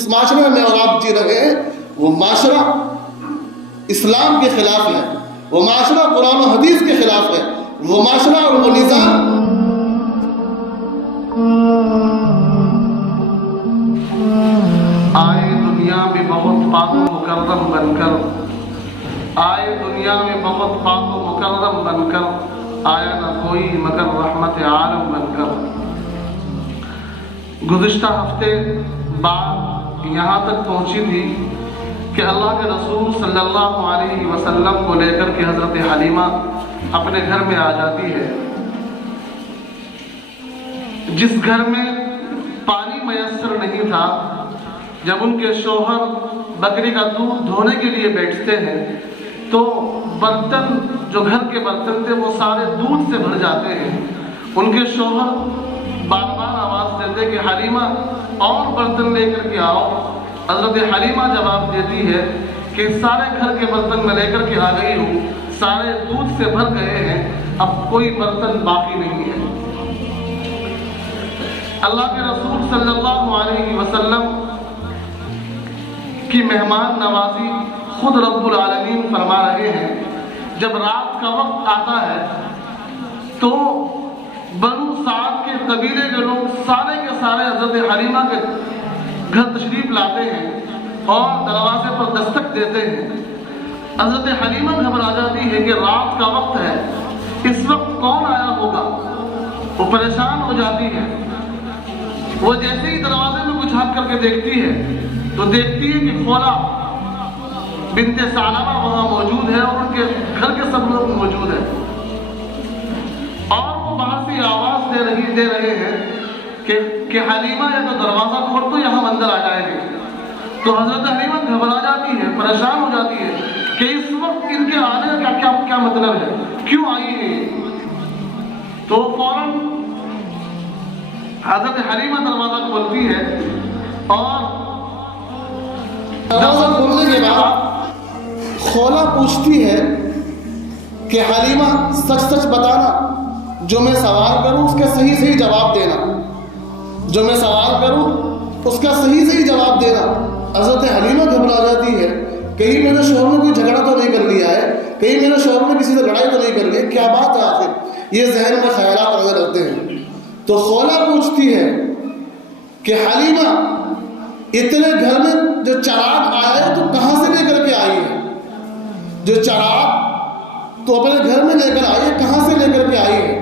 اس معاشرے میں اور آپ جی رہے ہیں وہ معاشرہ اسلام کے خلاف ہے، وہ معاشرہ قرآن و حدیث کے خلاف ہے، وہ معاشرہ اور وہ نظام آئے دنیا میں بہت پاک و مکرم بن کر، آئے دنیا میں بہت پاک و مکرم بن کر، آیا نہ کوئی مگر رحمت عالم بن کر۔ گزشتہ ہفتے بات یہاں تک پہنچی تھی کہ اللہ کے رسول صلی اللہ علیہ وسلم کو لے کر کے حضرت حلیمہ اپنے گھر میں آ جاتی ہے۔ جس گھر میں پانی میسر نہیں تھا، جب ان کے شوہر بکری کا دودھ دھونے کے لیے بیٹھتے ہیں تو برتن جو گھر کے برتن تھے وہ سارے دودھ سے بھر جاتے ہیں۔ ان کے شوہر بار بار آواز دیتے کہ حلیمہ اور برتن لے کر کے آؤ۔ حضرت حلیمہ جواب دیتی ہے کہ سارے گھر کے برتن میں لے کر کے آ گئی ہوں، سارے دودھ سے بھر گئے ہیں، اب کوئی برتن باقی نہیں ہے۔ اللہ کے رسول صلی اللہ علیہ وسلم کی مہمان نوازی خود رب العالمین فرما رہے ہیں۔ جب رات کا وقت آتا ہے تو بنو سعد کے قبیلے کے لوگ سارے کے سارے حضرت حلیمہ کے گھر تشریف لاتے ہیں اور دروازے پر دستک دیتے ہیں۔ حضرت حلیمہ گھبرا جاتی ہے کہ رات کا وقت ہے، اس وقت کون آیا ہوگا، وہ پریشان ہو جاتی ہے۔ وہ جیسے ہی دروازے میں کچھ ہاتھ کر کے دیکھتی ہے تو دیکھتی ہے کہ خولا بنت ثعلبہ وہاں موجود ہے اور ان کے گھر کے سب لوگ موجود ہیں، اور وہ باہر سے آواز دے رہے ہیں کہ حلیمہ یا تو دروازہ کھول تو یہاں اندر آ جائے گی۔ تو حضرت حلیمہ گھبرا جاتی ہے، پریشان ہو جاتی ہے کہ اس وقت ان کے آنے کا کیا مطلب ہے، کیوں آئی ہے۔ تو فوراً حضرت حلیمہ دروازہ کھولتی ہے اور دروازہ کھولنے کے بعد خولا پوچھتی ہے کہ حلیمہ سچ سچ بتانا، جو میں سوال کروں اس کا صحیح صحیح جواب دینا، جو میں سوال کروں اس کا صحیح صحیح جواب دینا۔ حضرت حلیمہ گھبرا جاتی ہے، کہیں میرے شوہر نے کوئی جھگڑا تو نہیں کر لیا ہے، کہیں میرے شوہر نے کسی سے لڑائی تو نہیں کر لی، کیا بات ہے آخر، یہ ذہن میں خیالات آنے لگتے ہیں۔ تو خولا پوچھتی ہے کہ حلیمہ اتنے گھر میں جو چراغ آیا ہے تو کہاں سے لے کر کے آئی ہے، جو چراغ تو اپنے گھر میں لے کر آئی ہے، کہاں سے لے کر کے آئی ہے۔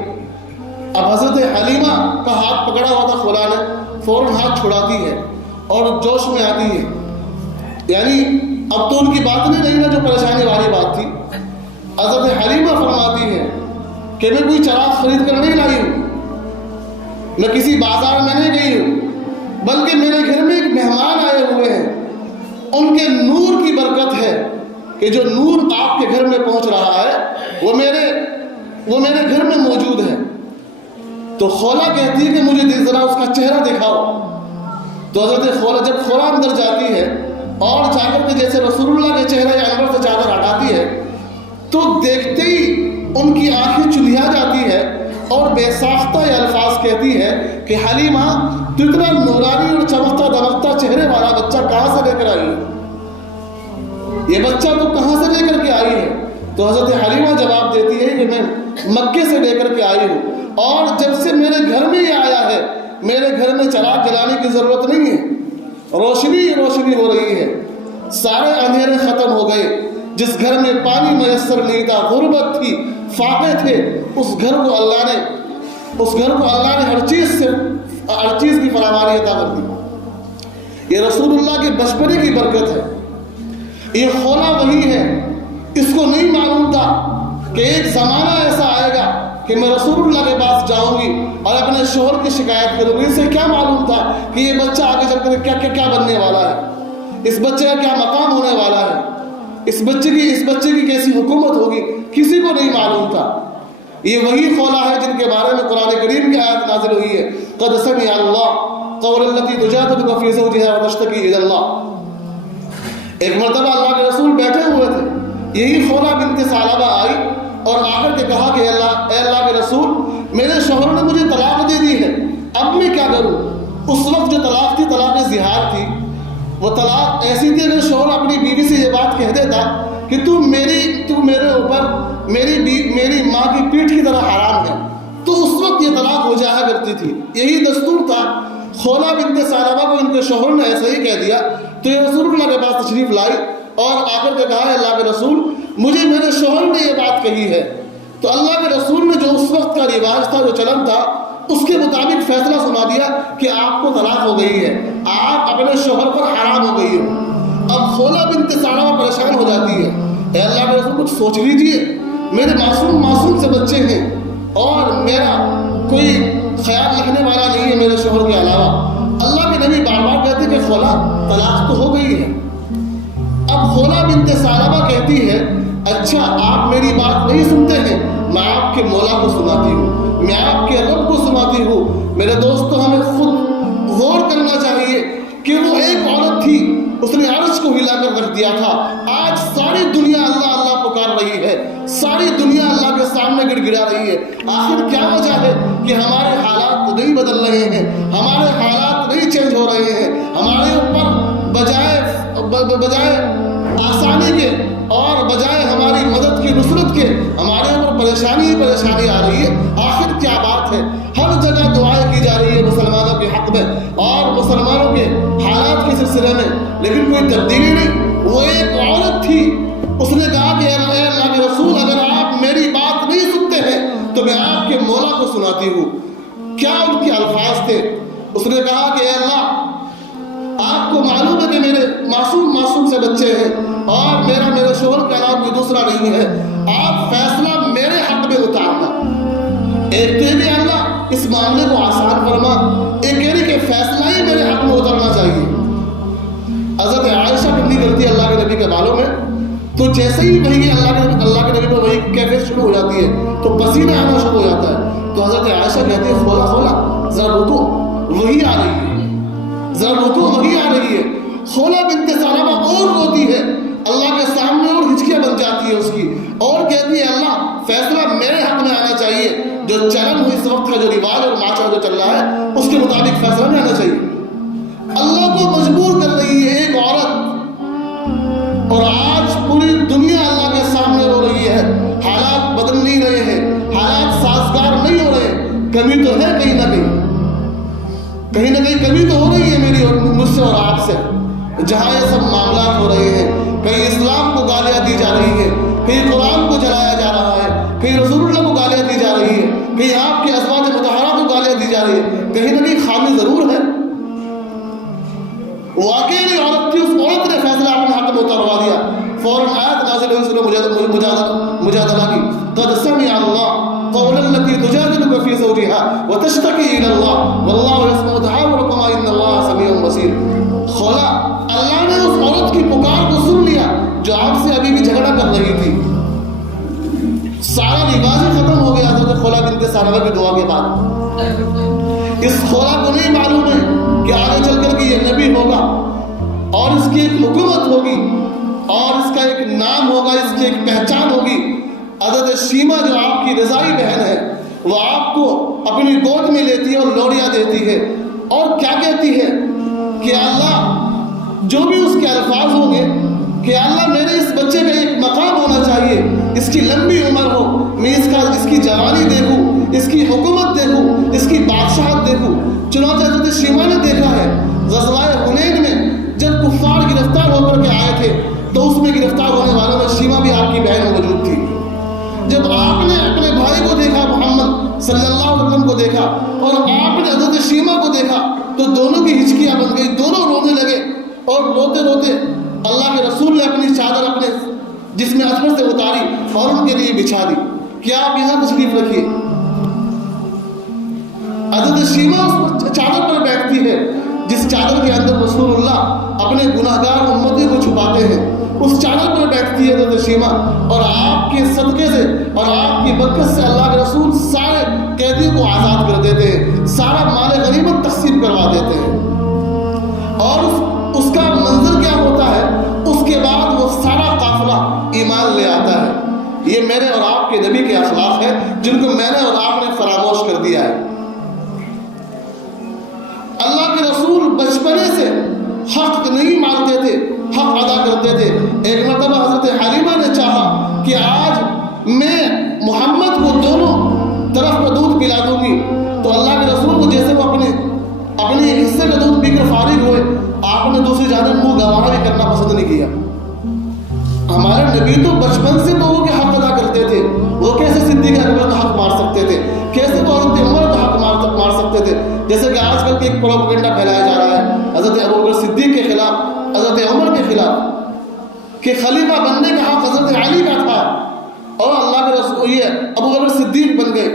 اب حضرت حلیمہ کا ہاتھ پکڑا ہوا تھا خولا نے، فوراً ہاتھ چھڑاتی ہے اور جوش میں آتی ہے، یعنی اب تو ان کی بات نہیں نا جو پریشانی والی بات تھی۔ حضرت حلیمہ فرماتی ہے کہ میں کوئی چراغ خرید کر نہیں لائی ہوں، میں کسی بازار میں نہیں گئی ہوں، بلکہ میرے گھر میں ایک مہمان آئے ہوئے ہیں، ان کے نور کی برکت ہے کہ جو نور آپ کے گھر میں پہنچ رہا ہے وہ میرے گھر میں موجود ہے۔ تو خولا کہتی ہے کہ مجھے ذرا اس کا چہرہ دکھاؤ۔ تو حضرت خولا جب خولا اندر جاتی ہے اور جا کر کے جیسے رسول اللہ کے چہرے انور سے چادر ہٹاتی ہے تو دیکھتے ہی ان کی آنکھیں چلیا جاتی ہے اور بے ساختہ یہ الفاظ کہتی ہے کہ حلیمہ تو اتنا نورانی اور چمکتا دمکتا چہرے والا بچہ کہاں سے لے کر آئی ہے، یہ بچہ تو کہاں سے لے کر کے آئی ہے۔ تو حضرت حلیمہ جواب دیتی ہے کہ میں مکے سے لے کر کے آئی ہوں، اور جب سے میرے گھر میں یہ آیا ہے میرے گھر میں چراغ جلانے کی ضرورت نہیں ہے، روشنی روشنی ہو رہی ہے، سارے اندھیرے ختم ہو گئے۔ جس گھر میں پانی میسر نہیں تھا، غربت تھی، فاقے تھے، اس گھر کو اللہ نے ہر چیز کی فراوانی عطا کر دی۔ یہ رسول اللہ کے بچپنے کی برکت ہے۔ یہ خولا وہی ہے، اس کو نہیں معلوم تھا کہ ایک زمانہ ایسا آئے گا کہ میں رسول اللہ کے پاس جاؤں گی اور اپنے شوہر کی شکایت کروں گی۔ اسے کیا معلوم تھا کہ یہ بچہ آگے چل کر کیا بننے والا ہے، اس بچے کا کیا مقام ہونے والا ہے، اس بچے کی کیسی حکومت ہوگی، کسی کو نہیں معلوم تھا۔ یہ وہی خولا ہے جن کے بارے میں قرآن کریم کی آیت نازل ہوئی ہے، قد سمع اللہ قول التي تجادلك في زوجها وتشتكي الى اللہ۔ ایک مرتبہ اللہ کے رسول بیٹھے ہوئے تھے، یہی خولا بنت ثعلبہ آئی اور آ کر کے کہا کہ اے اللہ کے رسول، میرے شوہر نے مجھے طلاق دے دی ہے، اب میں کیا کروں۔ اس وقت جو طلاق تھی طلاق زہار تھی، وہ طلاق ایسی تھی اگر شوہر اپنی بیوی سے یہ بات کہہ دیتا کہ تو میرے اوپر میری ماں کی پیٹھ کی طرح حرام ہے، تو اس وقت یہ طلاق ہو جایا کرتی تھی۔ یہی دستور تھا۔ خولا بنت ثعلبہ کو ان کے شوہر نے ایسا ہی کہہ دیا تو یہ رسول اللہ کے پاس تشریف لائی اور آ کر کے کہا، اللہ کے رسول مجھے میرے شوہر نے یہ بات کہی ہے۔ تو اللہ کے رسول نے جو اس وقت کا رواج تھا، جو چلن تھا، اس کے مطابق فیصلہ سنا دیا کہ آپ کو طلاق ہو گئی ہے، آپ اپنے شوہر پر حرام ہو گئی ہو۔ اب خولا بنت ثعلبہ پریشان ہو جاتی ہے، اے اللہ کے رسول کچھ سوچ لیجئے، میرے معصوم سے بچے ہیں اور میرا کوئی خیال رکھنے والا نہیں ہے میرے شوہر کے علاوہ۔ اللہ کے نبی بار بار کہتے کہ خولا طلاق تو ہو گئی ہے۔ اب خولا بنت ثعلبہ کہتی ہے، اچھا آپ میری بات نہیں سنتے ہیں، میں آپ کے مولا کو سناتی ہوں، میں آپ کے رب کو سناتی ہوں۔ میرے دوستو ہمیں خود غور کرنا چاہیے کہ وہ ایک عورت تھی، اس نے عرش کو ہلا کر رکھ دیا تھا۔ آج ساری دنیا اللہ اللہ پکار رہی ہے، ساری دنیا اللہ کے سامنے گڑ گڑا رہی ہے۔ آخر کیا وجہ ہے کہ ہمارے حالات نہیں بدل رہے ہیں، ہمارے حالات نہیں چینج ہو رہے ہیں، ہمارے اوپر بجائے آسانی کے اور بجائے ہماری مدد کی نصرت کے ہمارے اوپر پریشانی آ رہی ہے۔ آخر کیا بات ہے؟ ہر جگہ دعائیں کی جا رہی ہے مسلمانوں کے حق میں اور مسلمانوں کے حالات کے سلسلے میں، لیکن کوئی تبدیلی نہیں۔ وہ ایک عورت تھی، اس نے کہا کہ اے اللہ کے رسول اگر آپ میری بات نہیں سنتے ہیں تو میں آپ کے مولا کو سناتی ہوں۔ کیا ان کے الفاظ تھے؟ اس نے کہا کہ اے اللہ آپ کو معلوم ہے کہ میرے معصوم سے بچے ہیں اور میرے شوہر کے علاوہ کوئی دوسرا نہیں ہے، آپ فیصلہ میرے حق میں اتارنا۔ ایک تو اللہ اس معاملے کو آسان فرما، ایک کہہ رہی کہ فیصلہ ہی میرے حق میں اترنا چاہیے۔ حضرت عائشہ کتنی کرتی ہے اللہ کے نبی کے بالوں میں، تو جیسے ہی وہی اللہ کے نبی پر وہی کیفیت شروع ہو جاتی ہے تو پسینہ آنا شروع ہو جاتا ہے۔ تو حضرت عائشہ کہتی ہے خولا ذرا رکو، وہی آ رہی ہے، ذرا رکو وہی آ رہی ہے۔ خولا بنت ثعلبہ اور روتی ہے اللہ کے سامنے اور ہچکیاں بن جاتی ہے اس کی، اور کہتی ہے اللہ فیصلہ میرے حق میں آنا چاہیے، جو چلن ہو اس وقت کا جو رواج اور معاشرہ جو چل رہا ہے اس کے مطابق فیصلہ نہیں آنا چاہیے۔ اللہ کو مجبور کر رہی ہے ایک عورت، اور آج پوری دنیا اللہ کے سامنے رو رہی ہے۔ حالات بدل نہیں رہے ہیں، حالات سازگار نہیں ہو رہے، کمی تو ہے کہیں نہ کہیں کمی تو ہو رہی ہے میری اور مجھ سے اور آپ سے، جہاں یہ سب معاملات ہو رہے ہیں۔ کہیں اسلام کو گالیاں دی جا رہی ہیں، کہیں قرآن کو جلایا جا رہا ہے، کہیں رسول اللہ کو گالیاں دی جا رہی ہیں، کہیں آپ کے ازواج مطہرات کو گالیاں دی جا رہی ہے، کہیں نہ کہیں خامی ضرور ہے۔ واقعی نہیں عورت تھی، اس عورت نے فیصلہ اپنے حق میں اتروا دیا۔ فوراً آیت نازل ہوئی سورہ مجادلہ کی، قد سمع اللہ قول التي تجادلك في زوجها وتشتكي الى الله والله يسمع تحاوركما ان الله سميع بصير۔ خولا اللہ نے اس عورت کی پکار کو سن لیا جو آپ سے ابھی بھی جھگڑا کر رہی تھی۔ سارا رواج ختم ہو گیا حضرت خولا بنت ثعلبہ کی دعا کے بعد۔ اس خولا کو نہیں معلوم ہے کہ آگے چل کر کے یہ نبی ہوگا اور اس کی ایک حکومت ہوگی اور اس کا ایک نام ہوگا، اس کی ایک پہچان ہوگی۔ حضرت شیمہ جو آپ کی رضائی بہن ہے، وہ آپ کو اپنی گود میں لیتی ہے اور لوڑیاں دیتی ہے اور کیا کہتی ہے کہ اللہ جو بھی اس کے الفاظ ہوں گے کہ اللہ میرے اس بچے کا ایک مقام ہونا چاہیے، اس کی لمبی عمر ہو، میں اس کی جوانی دیکھوں، اس کی حکومت دیکھوں، اس کی بادشاہت دیکھوں۔ چنانچہ حضرت شیمہ نے دیکھا ہے غزوہ حنین میں جب کفار گرفتار ہو کر کے آئے تھے تو اس میں گرفتار ہونے والوں میں شیمہ بھی آپ کی بہن موجود تھی۔ جب آپ نے اپنے بھائی کو دیکھا، محمد صلی اللہ علیہ وسلم کو دیکھا، اور آپ نے حضرت شیمہ کو دیکھا تو دونوں کی ہچکیاں بن گئی، دونوں رونے لگے اور روتے روتے اللہ کے رسول نے اپنی چادر اپنے جسم اطہر سے اتاری اور ان کے لیے بچھا دی کہ آپ یہاں تشریف رکھیے۔ حضرت شیمہ اس چادر پر بیٹھتی ہے جس چادر کے اندر رسول اللہ اپنے گناہگار امتی کو چھپاتے ہیں، اس چادر پر بیٹھتی ہے حضرت شیمہ، اور آپ کے صدقے سے اور آپ کی برکت سے اللہ کے رسول سارے قیدیوں کو آزاد کر دیتے ہیں، سارا مال غنیمت تقسیم کروا دیتے ہیں۔ اور اس کا منظر کیا ہوتا ہے؟ اس کے بعد وہ سارا قافلہ ایمان لے آتا ہے۔ یہ میرے اور آپ کے نبی کے اخلاق ہیں جن کو میں نے اور آپ نے فراموش کر دیا ہے۔ اللہ کے رسول بچپنے سے حق نہیں معلوم ایک مرتبہ حضرت حلیمہ نے چاہا کہ آج میں محمد کو دونوں طرف کا دودھ پلا دوں گی، تو اللہ کے رسول کو جیسے وہ اپنے حصے کا دودھ پی کر فارغ ہوئے، آپ نے دوسری جانب منہ گنوانا بھی کرنا پسند نہیں کیا۔ ہمارے نبی تو بچپن سے لوگوں کے حق ادا کرتے تھے، وہ کیسے صدیق اکبر کا حق مار سکتے تھے، کیسے وہ حضرت عمر کا حق مار سکتے تھے؟ جیسے کہ آج کل ایک پروپیگنڈا پھیلایا جا رہا ہے حضرت ابوبکر صدیق کے خلاف، حضرت عمر کے خلاف، کہ خلیفہ بننے کا حق حضرت علی کا تھا اور اللہ کے رسول یہ ابوبکر صدیق بن گئے۔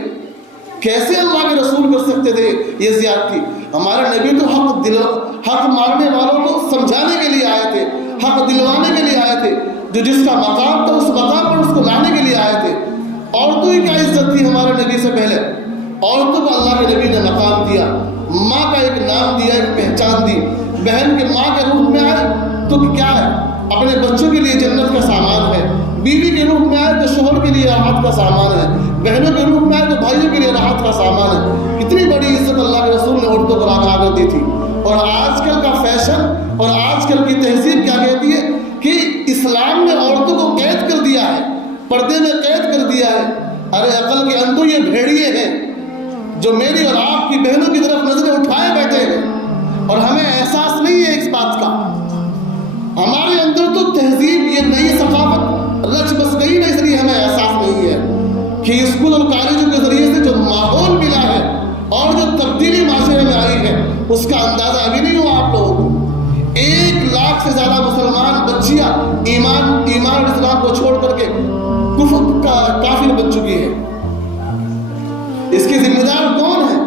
کیسے اللہ کے رسول کر سکتے تھے یہ زیادتی؟ ہمارے نبی تو حق مارنے والوں کو سمجھانے کے لیے آئے تھے، حق دلوانے کے لیے آئے تھے، جو جس کا مقام تھا اس مقام پر اس کو لانے کے لیے آئے تھے۔ عورتوں کی کیا عزت تھی ہمارے نبی سے پہلے؟ عورتوں کو اللہ کے نبی نے مقام دیا، ماں کا ایک نام دیا، ایک پہچان دی۔ بہن کے ماں کے روپ میں آئے تو کیا ہے؟ اپنے بچوں کے لیے جنت کا سامان ہے، بیوی کے روپ میں آئے تو شوہر کے لیے راحت کا سامان ہے، بہنوں کے روپ میں آئے تو بھائیوں کے لیے راحت کا سامان ہے۔ کتنی بڑی عزت اللہ کے رسول نے عورتوں کو آگاہ دی تھی۔ اور آج کل کا فیشن اور آج کل کی تہذیب کیا کہتی ہے کہ اسلام نے عورتوں کو قید کر دیا ہے، پردے میں قید کر دیا ہے۔ ارے عقل کے اندر یہ بھیڑیے ہیں جو میری اور آپ کی بہنوں کی طرف نظریں اٹھائے بیٹھے ہیں اور ہمیں احساس نہیں ہے اس بات کا۔ ہمارے اندر تو تہذیب یہ نئی ثقافت رچ بس گئی نا، اس لیے ہمیں احساس نہیں ہے کہ اسکول اور کالجوں کے ذریعے سے جو ماحول ملا ہے اور جو تبدیلی معاشرے میں آئی ہے اس کا اندازہ ابھی نہیں ہوا آپ لوگوں کو۔ 1 لاکھ سے زیادہ مسلمان بچیاں ایمان اور اسلام کو چھوڑ کر کے کفر کا کافر بن چکی ہے۔ اس کے ذمہ دار کون ہے؟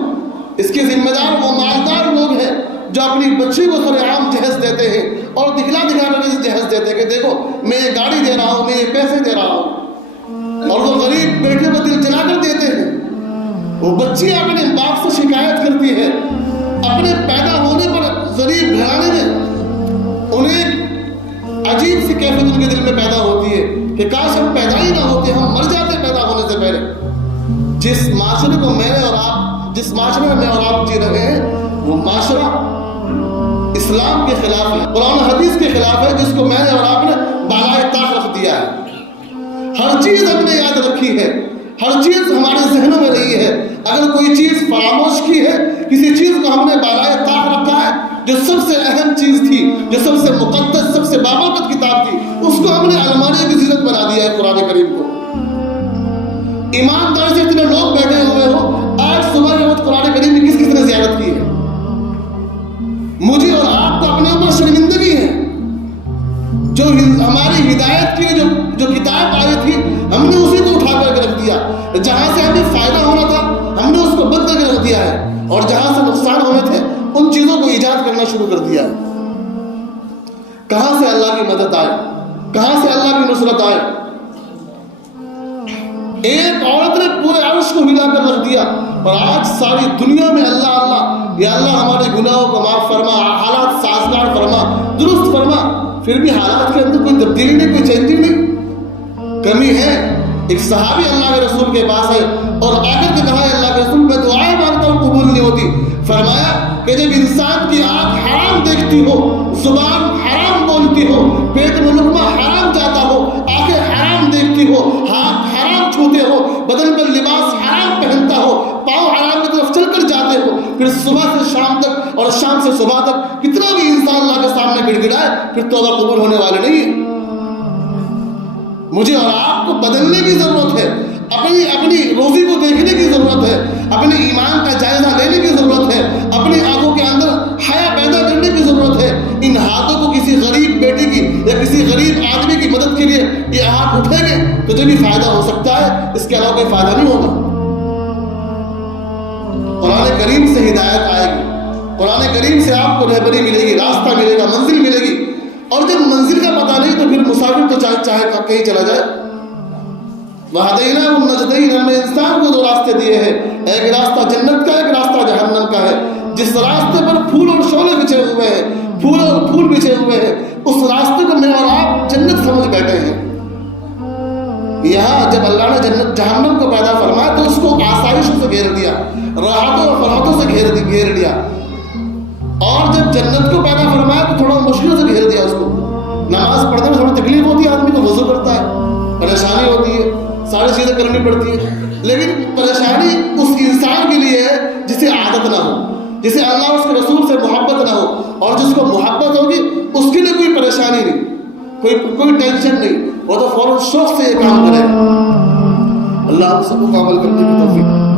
اس کے ذمہ دار وہ مالدار لوگ ہیں جو اپنی بچی کو سر عام جہیز دیتے ہیں اور دکھلا کر جہیز دیتے ہیں کہ دیکھو میں یہ گاڑی دے رہا ہوں، میں یہ پیسے دے رہا ہوں، اور وہ غریب بیٹے کو دل جلا کر دیتے ہیں۔ وہ بچی اپنے باپ سے شکایت کرتی ہے، اپنے پیدا ہونے پر غریب گھرانے میں انہیں عجیب سی کیفیت ان کے دل میں پیدا ہوتی ہے کہ کاش ہم پیدا ہی نہ ہوتے، ہم مر جاتے پیدا ہونے سے پہلے۔ جس معاشرے کو جس معاشرے میں میں اور آپ جی رہے ہیں وہ معاشرہ اسلام کے خلاف ہے، قرآن حدیث کے خلاف ہے، جس کو میں نے اور آپ نے بالائے طاق رکھ دیا ہے۔ ہر چیز ہم نے یاد رکھی ہے، ہر چیز ہمارے ذہنوں میں رہی ہے۔ اگر کوئی چیز فراموش کی ہے، کسی چیز کو ہم نے بالائے طاق رکھا ہے، جو سب سے اہم چیز تھی، جو سب سے مقدس، سب سے بابرکت کتاب تھی، اس کو ہم نے المانے کی زینت بنا دیا ہے قرآن کریم کو۔ ایماندار سے اتنے لوگ بیٹھے ہوئے ہو، آج صبح کے وقت قرآن کریم میں کس نے زیارت کی ہے؟ مجھے اور آپ کو اپنے اوپر شرمندگی ہے۔ جو ہماری ہدایت کی جو کتاب آئی تھی ہم نے اسی کو اٹھا کر رکھ دیا۔ جہاں سے ہمیں فائدہ ہونا تھا ہم نے اس کو بند کر رکھ دیا ہے، اور جہاں سے نقصان ہونے تھے ان چیزوں کو ایجاد کرنا شروع کر دیا ہے۔ کہاں سے اللہ کی مدد آئے، کہاں سے اللہ کی نصرت آئے؟ ایک عورت نے پورے عرش کو ہلا کر رکھ دیا، اور آج ساری دنیا میں اللہ اللہ، یا اللہ ہمارے گناہوں کو معاف فرما، حالات سازگار فرما، درست فرما۔ پھر بھی حالات کے اندر کوئی تبدیلی نہیں، کوئی چینجنگ نہیں، کمی ہے۔ ایک صحابی اللہ کے رسول کے پاس ہے اور آ کر کے کہا ہے اللہ کے رسول میں دعائیں مانگتا ہوں قبول نہیں ہوتی۔ فرمایا کہ جب انسان کی آنکھ حرام دیکھتی ہو، زبان حرام بولتی ہو، پیٹ میں لقمہ حرام جاتا ہو، آنکھیں حرام دیکھتی ہو، ہاتھ حرام چھوتے ہو، بدن پر لباس حرام پہنتا ہو، پاؤں حرام کی طرف چل کر جاتے ہو، پھر صبح سے شام تک اور شام سے صبح تک کتنا بھی انسان اللہ کے سامنے گڑ گڑائے پھر توبہ قبول ہونے والے نہیں ہے۔ مجھے اور آپ کو بدلنے کی ضرورت ہے، اپنی روزی کو دیکھنے کی ضرورت ہے، اپنے ایمان کا جائزہ لینے کی ضرورت ہے، اپنی آنکھوں کے اندر حیا پیدا کرنے کی ضرورت ہے۔ ان ہاتھوں کو کسی غریب بیٹے کی یا کسی غریب آدمی کی مدد کے لیے یہ ہاتھ اٹھیں گے تو جب بھی فائدہ ہو سکتا ہے، اس کے علاوہ کوئی فائدہ نہیں ہوگا۔ قرآن کریم سے ہدایت آئے گی، قرآن کریم سے آپ کو رہبری ملے گی، راستہ ملے گا، منزل ملے گی۔ اور جب منزل کا پتہ نہیں تو پھر مسافر تو چاہے کہیں چلا جائے۔ وَهَدَيْنَاهُ النَّجْدَيْنِ، ہم نے انسان کو 2 راستے دیے ہیں، ایک راستہ جنت کا، ایک راستہ جہنم کا ہے۔ جس راستے پر پھول اور شعلے بچھے ہوئے ہیں، پھول بچھے ہوئے ہیں، اس راستے کو میں اور آپ جنت سمجھ بیٹھے ہیں۔ یہاں جب اللہ نے جہنم کو پیدا فرمایا تو اس کو آسائشوں سے گھیر دیا، راحتوں اور فرحتوں سے گھیر دیا، اور جب جنت کو پیدا فرمایا تو تھوڑا مشکل سے گھیر دیا اس کو۔ نماز نماز پڑھنے میں تھوڑی تکلیف ہوتی ہے، آدمی کو وضو کرتا ہے، پریشانی ہوتی ہے، ساری چیزیں کرنی پڑتی ہے، لیکن پریشانی اس انسان کے لیے ہے جسے عادت نہ ہو، جسے اللہ اس کے رسول سے محبت نہ ہو، اور جس کو محبت ہوگی اس کے لیے کوئی پریشانی نہیں، کوئی ٹینشن نہیں، وہ تو فوراً شوق سے یہ کام کرے گا۔ اللہ ہم سب کو عمل کرنے کی توفیق